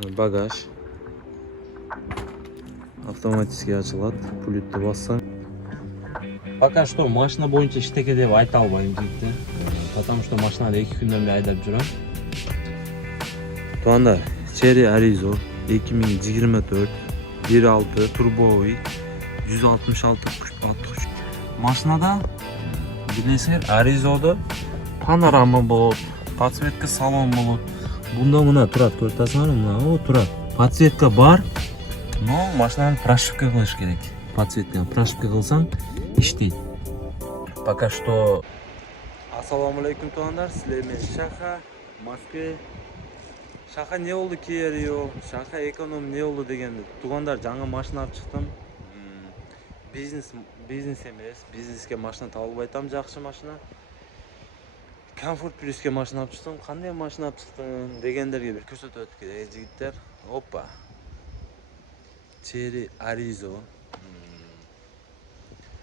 Багаж автоматически açılат. Pultты бассаң. Пока что машина боюнча иштеке деп айта албайм жигиттер. Потому что машинаны 2 күндөн бери айдап жүрөм. Тугандар, Chery Arizo 2024 1.6 турбовый 166 63. Машинада билесиңер Arizo'da панорама болот, подсветка салон болот. Бунда мына турат, көрүп атасыңарбы? Мына турат. Подсветка бар, но машинаны прошивка кылыш керек. Подсветканы прошивка кылсаң иштейт. Пока что. Ассаламу алейкум тугандар, силер менен Шаха, Москве. Шаха не болду Kia Rio, Шаха эконом не болду дегенде. Тугандар, жаңы машина алып чыктым. Бизнес эмес, бизнеске машина таап албай атам, жакшы машина. Комфорт плюске машина алып чыктым. Кандай машина алып чыктың дегендерге бир көрсөтүп өтүп кетейин жигиттер. Опа. Chery Arizo.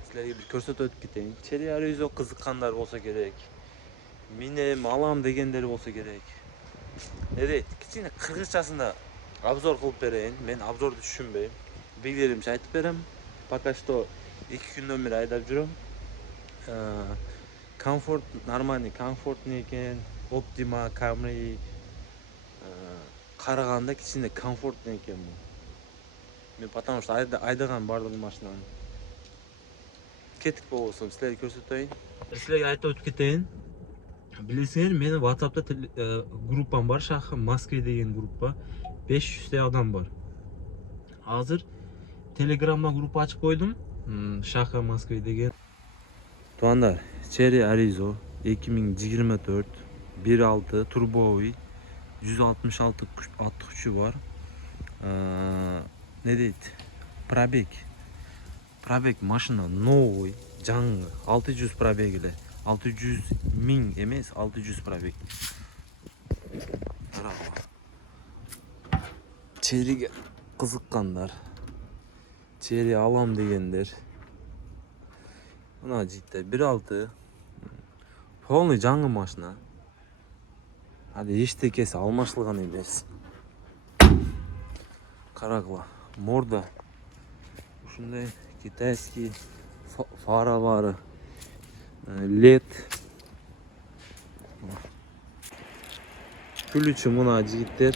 Силерге бир көрсөтүп өтүп кетейин. Chery Arizo кызыккандар болсо керек. Минем, алам дегендер болсо керек. Ne deyt? Кичине кыргызчасында обзор кылып берейин. Мен обзорду түшүнбөйм. Билгенимче айтып берем. Пока что 2 күндөн бери айдап жүрөм. Комфорт, нормальный, комфортный экен. Optima, Camry караганда кичине комфортный экен бул. Мен потому что айдаган бардык машинаны. Кетик болбосо силерге көрсөтөйүн. Силерге айтып өтүп кетейин. Билесиңер, менин WhatsApp'та группам бар, Шаха Москве деген группа. 500 адам бар. Азыр Telegram'da группа ачып койдум. Шаха Москве деген. Тугандар, Chery Arizo 2024 1.6 турбовый 166 63 бар. Ne дейт? Пробег машина новый, жаңы, 600 пробег эле. 600 миң эмес, 600 пробег. Chery'ге кызыккандар, Chery алам дегендер. Мына жигиттер 1.6 полный жаңы машина. Али эчтекеси алмашылган эмес. Карагыла, морда ушундай китайский фаралары, LED. Күлүчү мына жигиттер.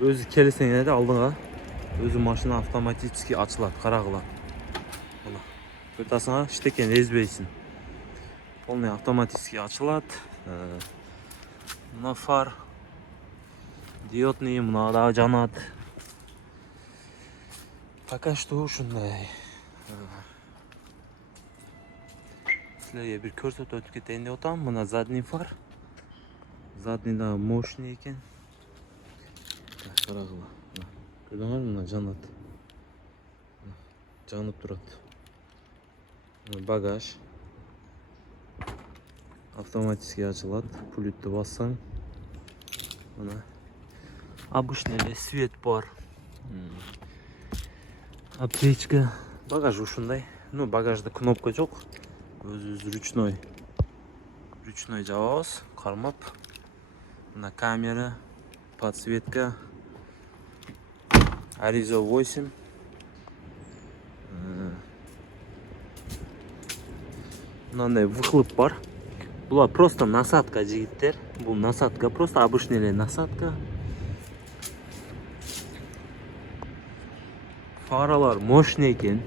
Өзү келсеңер алдыңа, өзү машина автоматически ачылат, карагыла. Мына. Көрүп иштекен эзбейсиң. Полный автоматически ачылат. Мына фар. Диодный мына да жанат. Пока что ушундай. Силерге бир көрсөтүп өтүп кетейин деп атам. Мына задний фар. Задний да мощный экен. Карагыла. Көрдүңөрбү, мына жанат. Жанып турат. Багаж автоматически ачылат. Пультты бассаң. Мына обычный эле свет бар. Аптечка. Багаж ушундай. Ну, багажда кнопка жок. Өзүбүз ручной жабабыз, кармап. Мына камера, подсветка. Arizo 8. Мындай выхлоп бар. Булар просто насадка жигиттер. Бул насадка, просто обычный эле насадка. Фаралар мощный экен.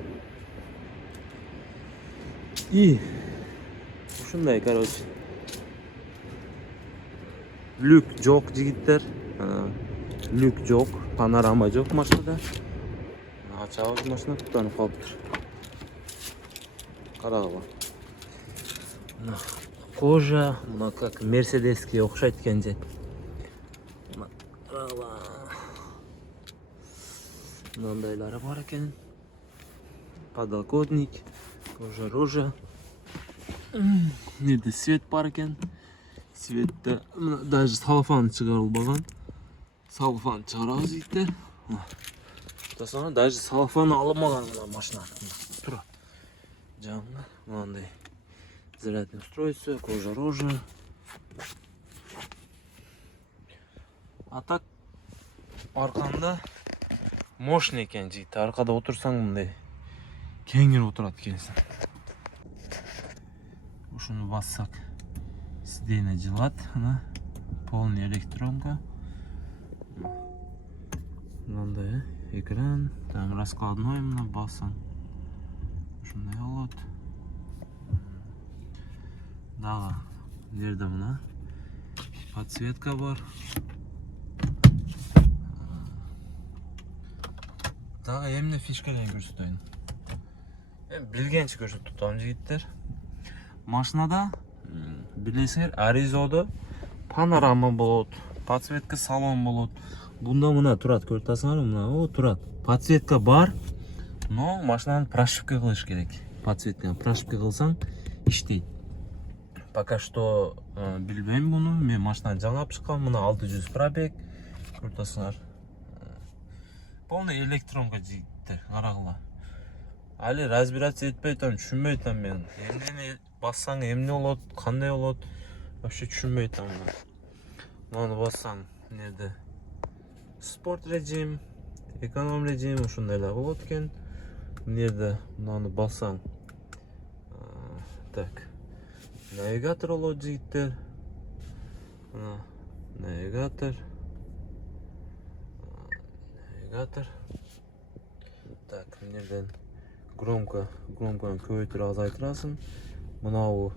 И ушундай, короче. Люк жок жигиттер. Люк жок, панорама жок машинада. Ачабыз, машина туктанып калыптыр. Карагыла. Кожа, мына как Мерседеске окшойт экен же. Карагыла. Мындайлары бар экен. Подлокотник, кожа рожа. Нерде свет бар экен. Светте даже салфан чыгарылбаган. Салфан чыгарабыз жигиттер. Тасана даже салфан алынмаган мына машина. Турат. Жаңы мындай зарядное устройство, кожа рожа. А так Arkanda motion ekan jigit. Arkada otursan bunday kengir oturadi ekansan. Şunu bassak сиденье жылат, ana полный электронка. Мындай экран, там раскладной мына бассаң. Ушундай болот. Дагы жерде мына подсветка бар. Дагы эмне фишкаларын көрсөтөйүн. Билгенче көрсөтүп атам жигиттер. Машинада билесиңер, Аризода панорама болот, подсветка салон болот. Бунда мына турат, көрүп атасыңарбы? Мына о турат. Подсветка бар, но машинаны прошивка кылыш керек. Подсветканы прошивка кылсаң иштейт. Пока что билбейм буну. Мен машинаны жаңы алып чыккам. Мына 600 пробег. Көрүп атасыңар. Полный электронка жигиттер, карагыла. Али разбираться этпей атам, түшүнбөй атам мен. Эмнени бассаң эмне болот, кандай болот? Вообще түшүнбөй атам. Муну бассаң, эмнеде? Спорт режим, эконом режим ушундайлар болот экен. Эмнеде муну бассаң. Так. Навигатор болот жигиттер. Навигатор. Так, эмнеден громконы көбөйтүрүп азайтырасың. Мынау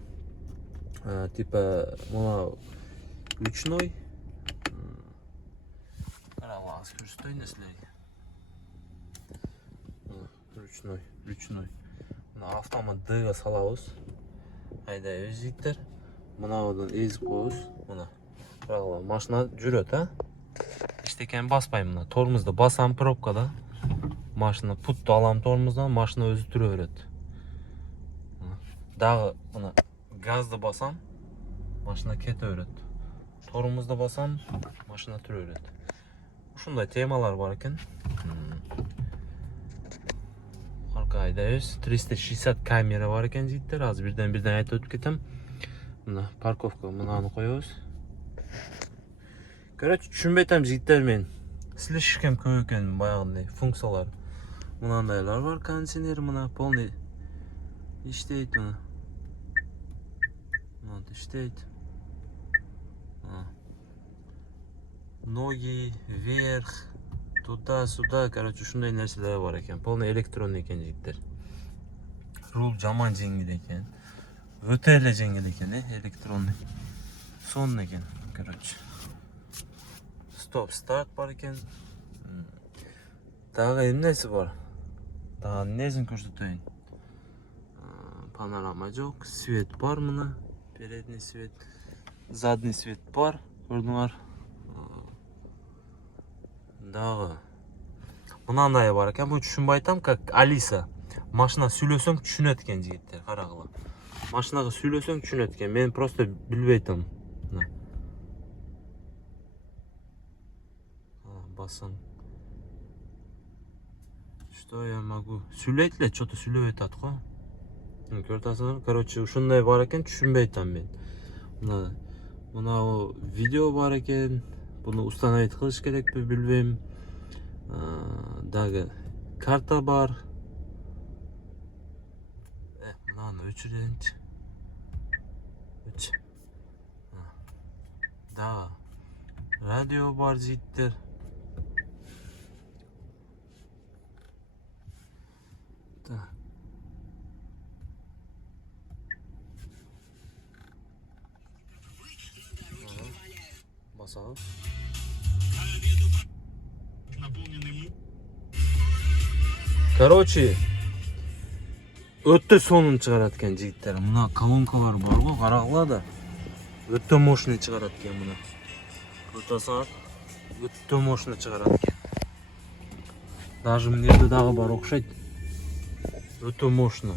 типа мына ручной. Карабыз көрсөтөйүн силерге. Ручной. Мына автомат Д'га салабыз. Айдайбыз жигиттер. Мынаудан эзип коебуз. Мына. Карагыла, машина жүрөт, а? Эчтекени баспайм мына. Тормозду басам пробкада. Машина путту алам тормоздан, машина өзү жүрө берет. Дагы мына газды басам, машина кете берет. Тормозду басам, машина жүрө берет. Ушундай темалар бар экен. Арка айдайбыз. 360 камера бар экен жигиттер. Азыр бирден айтып өтүп кетем. Мына парковка мынаны коебуз. Короче, түшүнбөй атам жигиттер мен. Слишком көп экен баягындай функциялар. Мынандайлар бар, кондиционер мына полный иштейт мына. Мына иштейт. Ноги вверх, туда-сюда, короче, ушундай нерселер бар экен. Полный электронный экен жигиттер. Рул жаман жеңил экен. Өтө эле жеңил экен, электронный. Сонун экен, короче. Стоп-старт бар экен. Дагы эмнеси бар? Дагы несин көрсөтөйүн. Панорама жок, свет бар мына. Передний свет, задний свет бар. Көрдүңөр? Дагы мынандай бар экен. Бу түшүнбөй атам, как Алиса. Машина сүйлөсөң түшүнөт экен жигиттер, карагыла. Машинага сүйлөсөң түшүнөт экен. Мен просто билбей атам. Басаң. Что я могу? Сүйлөйт эле, что-то сүйлөп атат го. Көрүп атасыңар? Короче, ушундай бар экен, түшүнбөй атам мен. Мына видео бар экен. Буну установить кылыш керекпи, билбейм. Дагы карта бар. Мынаны өчүрөйүнчү. Дагы радио бар жигиттер. Басабыз. Короче, өтө сонун чыгарат экен жигиттер. Мына колонкалар бар го, карагыла да. Өтө мощный чыгарат экен мына. Көрүп атасыңар? Өтө мощный чыгарат экен. Даже мынерде дагы бар окшойт. Өтө мощный.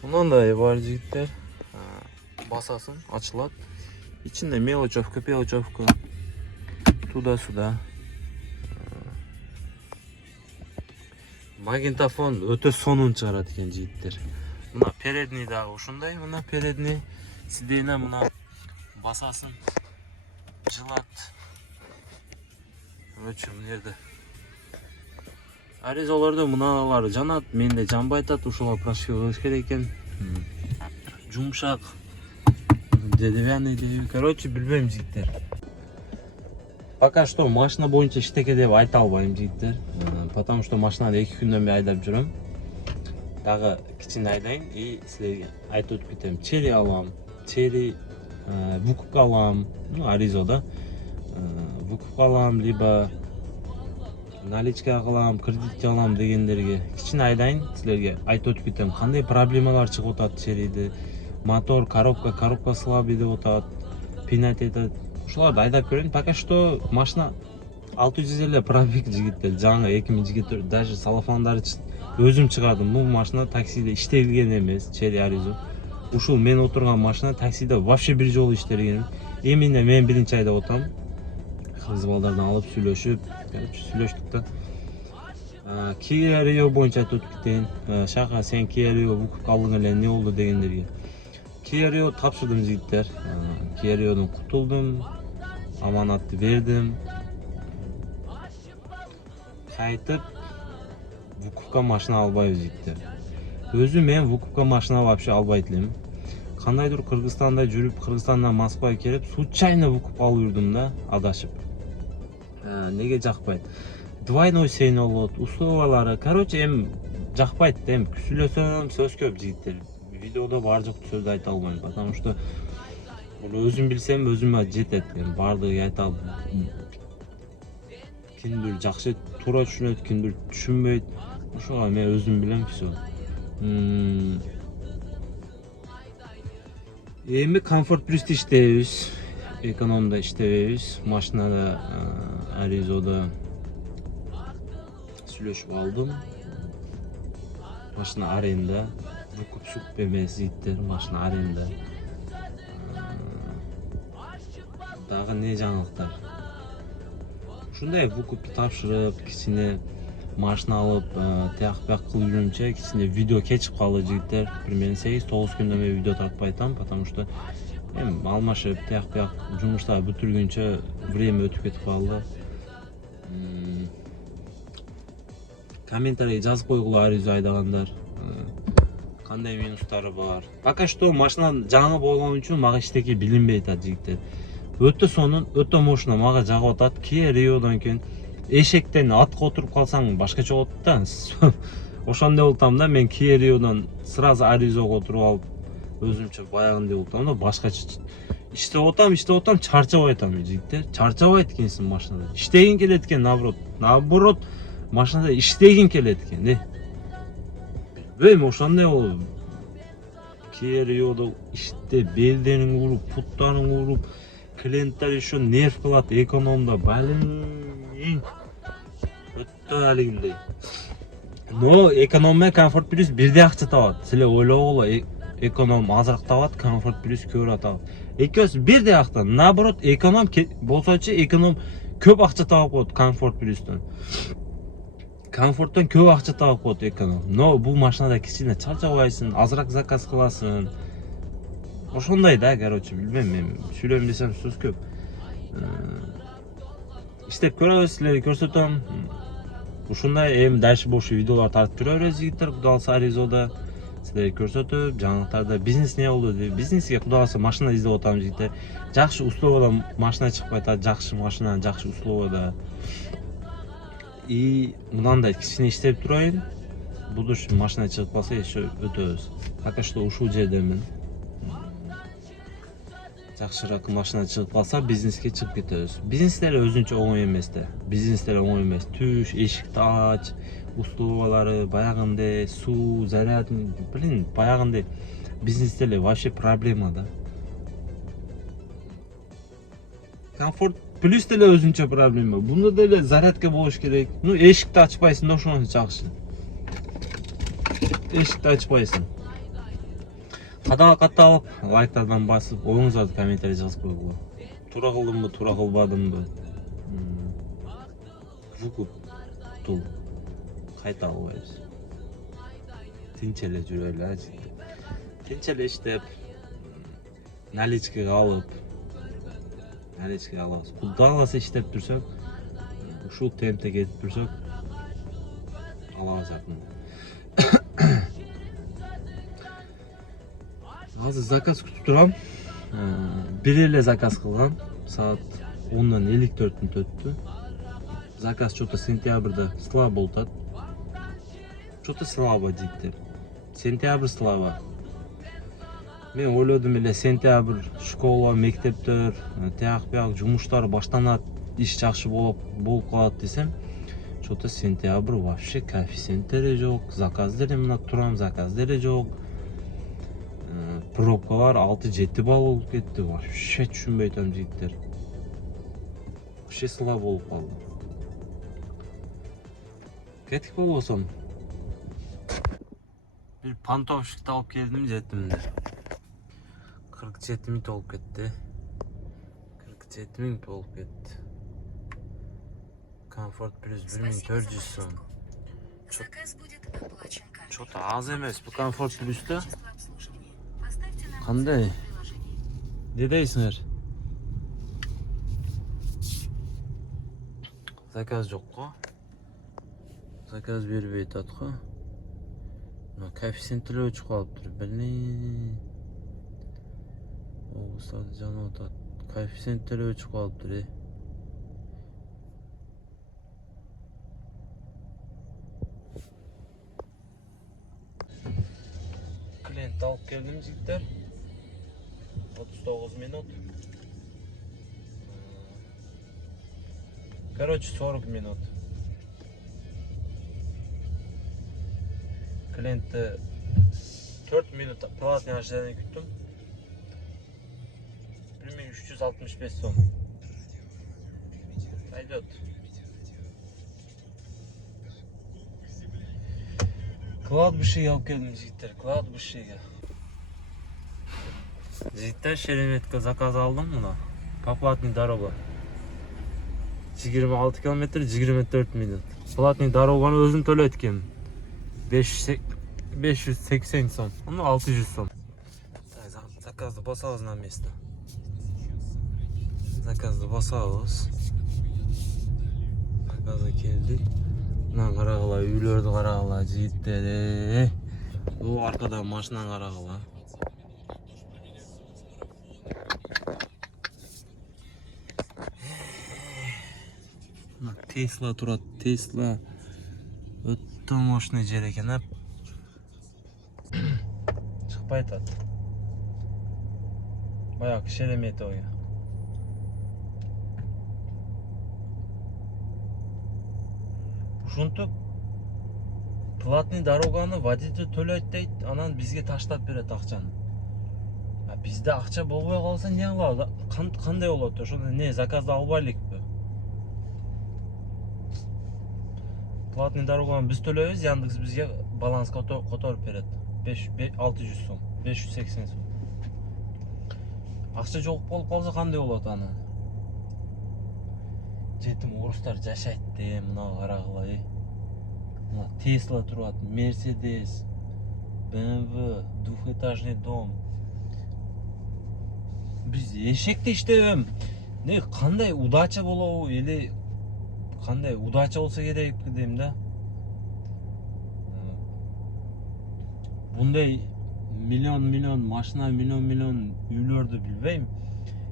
Мынандай бар жигиттер. Басасың, ачылат. Ичинде мелочевка, туда-сюда. Магнитофон өтө сонун чыгарат экен жигиттер. Мына передний дагы ушундай, мына передний сиденье мына басасың, жылат. Короче, мына жерде аризаларда мыналар жанат, менде жанбай атат, ушуга прошива кылыш керек экен. Жумшак, деревянный дейби. Короче, билбейм жигиттер. Пока что машина боюнча иштеке деп айта албайм жигиттер. Потому что машинаны 2 күндөн бери айдап жүрөм. Дагы кичине айдайын и силерге айтып өтүп кетем. Черри алам, черри вукупка алам, ну аризода. Вукупка алам, либо наличка кылам, кредит алам дегендерге кичине айдайын, силерге айтып өтүп кетем. Кандай проблемалар чыгып атат черриде. Мотор, коробка слабый деп атат, пинать этет. Ушуларды айдап көрөйүн. Пока что машина 650 пробег жигиттер. Жаңы 2024 даже салофандары өзүм чыгардым. Бул машина таксиде иштелген эмес, черри аризо. Ушул мен отурган машина таксиде вообще бир жолу иштелген. Эмне мен биринчи айдап отам. Кыз балдардан алып сүйлөшүп, сүйлөштүк да. Kia Rio боюнча айтып кетейин. Шака, сен Kia Rio вукуп калдың эле, эмне болду дегендерге. Kia Rio тапшырдым жигиттер. Kia Rio'дан кутулдум. Аманатты бердим. Кайтып вукупка машина албайбыз жигиттер. Өзүм мен вукупка машина вообще албайт элем. Кандайдыр Кыргызстанда жүрүп, Кыргызстандан Москвага келип, случайно вукуп алып жүрдүм да, адашып. Неге жакпайт? Двойной сейн болот, условиялары. Короче, эми жакпайт да, эми сүйлөсөм сөз көп жигиттер. Видеода бар жок сөздү айта албайм, потому что өзүм билсем өзүмө жетет. Эми бардыгы айта албайм. Кимдир жакшы туура түшүнөт, кимдир түшүнбөйт. Ошого мен өзүм билем, всё. Эми комфорт плюсте иштейбиз, экономда иштебейбиз. Машинада аризода сүйлөшүп алдым. Машина аренда, вукуп сук эмес жигиттер, машина аренда. Дагы не жаңылыктар? Ушундай вукупты тапшырып, кичине машина алып, тияк бияк кылып жүрүмчө кичине видео кечип калды жигиттер. Примерно 8-9 күндөн бери видео тартпай атам, потому что эми алмашып, тияк бияк жумуштарды бүтүргүнчө время өтүп кетип калды. Комментарий жазып койгула, аризо айдагандар. Кандай минустары бар. Пока что машина жаңы болгон үчүн мага эчтеке билинбей атат жигиттер. Өтө сонун, өтө мощно мага жагып атат. Kia Rio'дан кийин эшектен атка отуруп калсаң башкача болот да. Ошондой болтам да, мен Kia Rio'дан сразу аризого отуруп алып, өзүмчө баягындай болтам да, башкача иштеп отам, чарчабай атам жигиттер. Чарчабайт экенсиң машинада. Иштегин келет экен, наоборот, машинада иштегин келет экен, Билбейм, ошондой болот. Kia Rio'да иште белдениң уруп, путтарың уруп, клиенттер еще нерв кылат, экономда, өтө алигиндей. Но эконом менен комфорт плюс бирдей акча табат. Силер ойлогула, эконом азыраак табат, комфорт плюс көбүрөөк табат. Экөөсү бирдей акча. Наоборот, эконом болсочу, эконом көп акча табып коет комфорт плюстөн. Комфорттон көп акча табып коет эконом. Но бул машинада кичине чарчабайсың, азыраак заказ кыласың. Ошондой да, короче, билбейм, мен сүйлөйм десем сөз көп. Иштеп көрөбүз, силерге көрсөтөм. Ушундай эми дальше больше видеолар тартып жүрөбүз жигиттер, кудай калса аризода. Силерге көрсөтүп, жаңылыктарда бизнес не болду деп, бизнеске кудай калса машина издеп атам жигиттер. Жакшы условияда машина чыгып атат, жакшы машина, жакшы условияда. И мынандай кичине иштеп турайын. Будущий машина чыгып калса еще өтөбүз. Пока что ушул жердемин. Жакшыраак машина чыгып калса, бизнеске чыгып кетебиз. Бизнестер өзүнчө оңой эмес да. Бизнестер оңой эмес. Түш, эшикти ач, условиялары баягындай, суу, заряд, блин, баягындай. Бизнестер вообще проблема да. Комфорт плюс деле өзүнчө проблема. Бунда деле зарядка болуш керек. Ну, эшикти ачпайсың да, ошону жакшы. Эшикти ачпайсың. Катталып, лайктардан басып, оюңуздарды комментарий жазып койгула. Туура кылдымбы, туура кылбадымбы? Вукупту кайта албайбыз. Тинч эле жүрөлү, тинч эле иштеп, наличкага алып, алабыз. Кудай кааласа иштеп турсак, ушул темпте кетип турсак алабыз акырында. Азыр заказ күтүп турам. Бир эле заказ кылгам. Саат 10-дан 54 өттү. Заказ что-то сентябрда слабо болуп атат. Что-то слабо дейт. Сентябрь слабо. Мен ойлодум эле сентябрь школа, мектептер, тияк бияк жумуштар баштанат, иш жакшы болуп калат десем, что-то сентябрь вообще коэффициенттери жок, заказдар мына турам, заказдар жок. Пробкалар 6-7 балл болуп кетти. Вообще түшүнбөй атам жигиттер. Вообще слабо болуп калды. Кетик болбосом. Bir pantofşikte alıp geldim jetimde. 47 minut olup ketti. 47 minut olup ketti. Комфорт плюс 1400 сом. Что-то аз эмес bu комфорт плюс'та. Кандай? Не дейсиңер? Заказ жок го. Заказ бербей атат го. Коэффициенттер өчүп калыптыр. Блин. Облустарды жанып атат. Коэффициенттер өчүп калыптыр. Клиент алып келдим жигиттер. 39 минут. Короче, 40 минут. Клиентті 4 минут платный ожидание күттім. 1365 сом. Пойдет. Кладбищеге алып келдім жигиттер, кладбищеге. Жигиттер, Шереметке заказ алдым мына. По платной дорога. 26 километр, 24 минут. Платный дороганы өзүм төлөйт экен. 580 сом, ну 600 сом. Заказды басабыз на место. Заказды басабыз. Заказға келдик. Мына карагыла, үйлөрдү карагыла, жигиттер. Бул аркада машинаны карагыла. Tesla турат, Tesla. Өттө мощный жер экен, чыкпай атат. Баягы Шереметовго. Ушинтип платный дороганы водитель төлөйт дейт, анан бизге таштап берет акчаны. Бизде акча болбой калса эмне кылабыз? Кандай болот? Ошондо не заказды албайлыкпы? Платный дороганы биз төлөйбүз, Яндекс бизге баланс которуп берет. 600 сом, 580 сом. Акча жок болуп калса кандай болот аны? Жетим орустар жашайт де, мына карагыла. Мына Tesla турат, Mercedes, BMW, двухэтажный дом. Биз эшекте иштебем. Не кандай удача болобу, или кандай удача болсо керек дейм да. Bunday milyon машина, milyon үйлөрдү билбейм.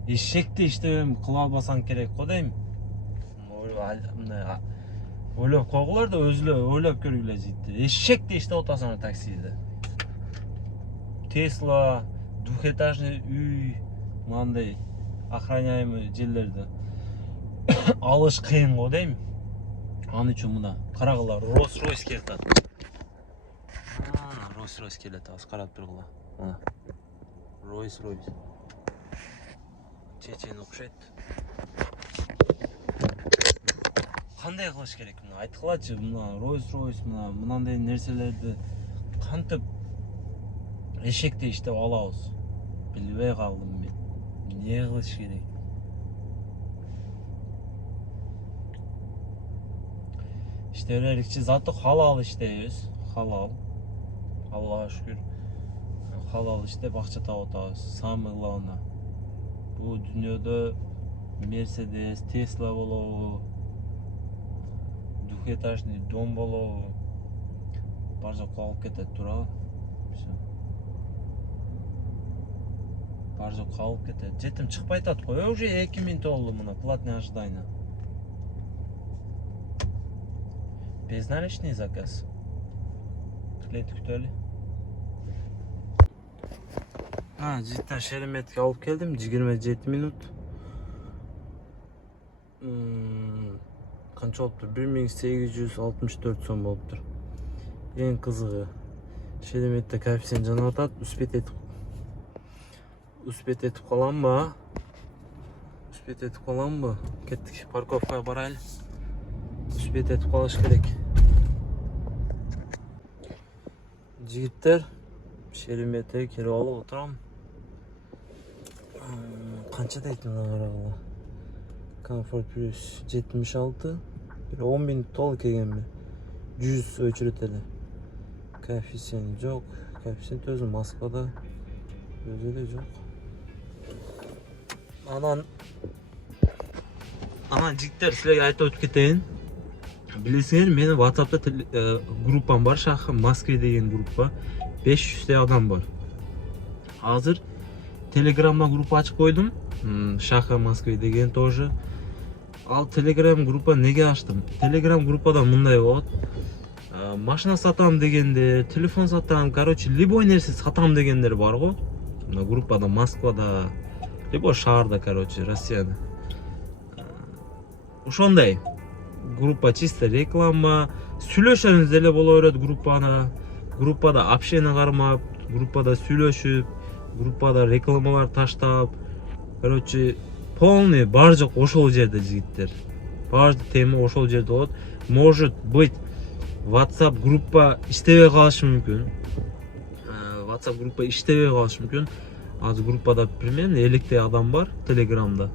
Эшекте иштебем, кыла албасаң керек го дейм. Ойлоп койгула да өзүлө ойлоп көргүлө жигиттер. Эшекте иштеп атасың таксиде. Tesla, двухэтажный үй, мындай охраняемый жерлерди алыш кыйын го дейм. Аны үчүн мына карагыла, Rolls-Royce келет атат. Rolls-Royce келет, аз карап тургула. Мына Rolls-Royce. Чечен окшойт. Кандай кылыш керек мына? Айткылачы, мына Rolls-Royce, мынандай нерселерди кантип эшекте иштеп алабыз? Билбей калдым мен. Эмне кылыш керек? İşte zаты halal işteyiz. Halal. Allah'a şükür. Halal işte bakça tavutağız. Самый главное. Bu dünyada Mercedes, Tesla bolu, двухэтажный дом болобу бар жакка алып кетет туурабы? Всё. Бар жакка алып кетет. Жетим чыкпай атат го. Уже 2 минут болду мына платный ожидание. Безналичный заказ. Клиент күтөлү. Життен Шереметке алып келдим. 27 минут. Канча болуптур? 1864 сом болуптур. Эң кызыгы Шереметте коэффициент жанып атат. Успеть этип каламбы? Кеттик, парковкага барайлы. Успеть этип калыш керек. Жигиттер, Шереметке келип алып отурам. Канча дейт мына карагыла? Comfort Plus 76. Bir 10 минут толы келгенби? 100 өчүрөт эле. Коэффициент жок. Коэффициент өзү Москвада өзү эле жок. Анан жигиттер, силерге айтып өтүп кетейин. Билесиңер, менин WhatsApp'та группам бар, Шахы Москве деген группа. 500 адам бар. Азыр Телеграмда группа ачып койдум. Шахы Москве деген тоже. Ал Telegram группа неге ачтым? Telegram группада мындай болот. Машина сатам дегендер, телефон сатам, короче, любой нерсе сатам дегендер бар го. Мына группада Москвада, либо шаарда, короче, Россияда. Ошондой группа чисто реклама, сүйлөшөңүз деле боло берет группада общение кармап, группада сүйлөшүп, группада рекламалар таштап, короче, полный бар жок ошол жерде жигиттер. Бар тема ошол жерде болот. Может быть, WhatsApp группа иштебей калышы мүмкүн. Азыр группада примерно 50 адам бар Телеграмда.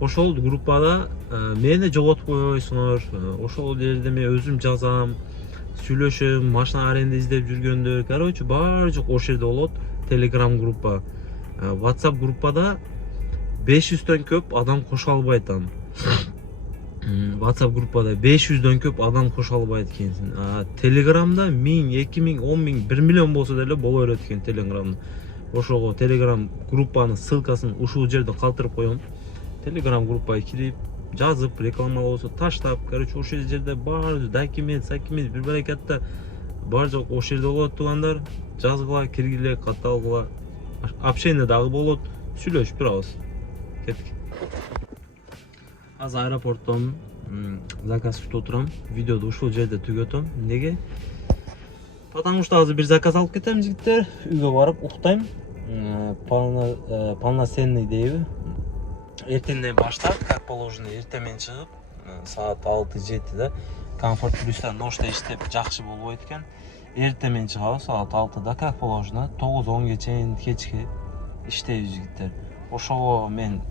Ошол группада мени жоготуп койбойсуңар. Ошол жерде мен өзүм жазам, сүйлөшөм, машина аренда издеп жүргөндөр. Короче, бар жок ошол жерде болот. Telegram группа. WhatsApp группада 500дөн көп адам кошо албайт аны. WhatsApp группада 500дөн көп адам кошо албайт экенсиң. Telegramда 1000, 2000, 10000, 1 миллион болсо деле боло берет экен Telegramда. Ошого Telegram группанын ссылкасын ушул жерде калтырып коем. Telegram группага кирип, жазып, реклама болсо таштап, короче, ошол жерде бар документ, бир баракатта бар жок ошол жерде болот тугандар. Жазгыла, киргиле, катталгыла. Общение дагы болот, сүйлөшүп турабыз. Кеттик. Азыр аэропорттон заказ күтүп отурам. Видеоду ушул жерде түгөтөм. Неге? Потому что азыр бир заказ алып кетем, жигиттер. Үйгө барып уктайм. Полноценный дейби. Эртеңден баштап, как положено, эртемен чыгып, саат 6-7-де Comfort Plus'та ношта иштеп жакшы болбойт экен. Эртемен чыгабыз саат 6-да, как положено, 9-10ге чейин кечке иштейбиз жигиттер. Ошого мен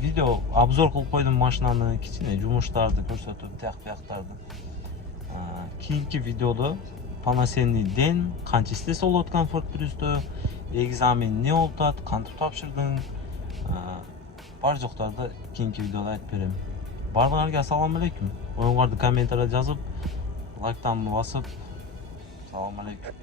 видео обзор кылып койдум машинаны, кичине жумуштарды көрсөтүп, тияк-бияктарды. Кийинки видеодо полноценный ден, канча иштесе болот Comfort Plus'та, экзамен эмне болуп атат, кантип тапшырдың, бар жоктарды кийинки видеодо айтып берем. Барлыгыңарга ассаламу алейкум. Оюңарды комментарийде жазып, лайктан басып, салам алейкум.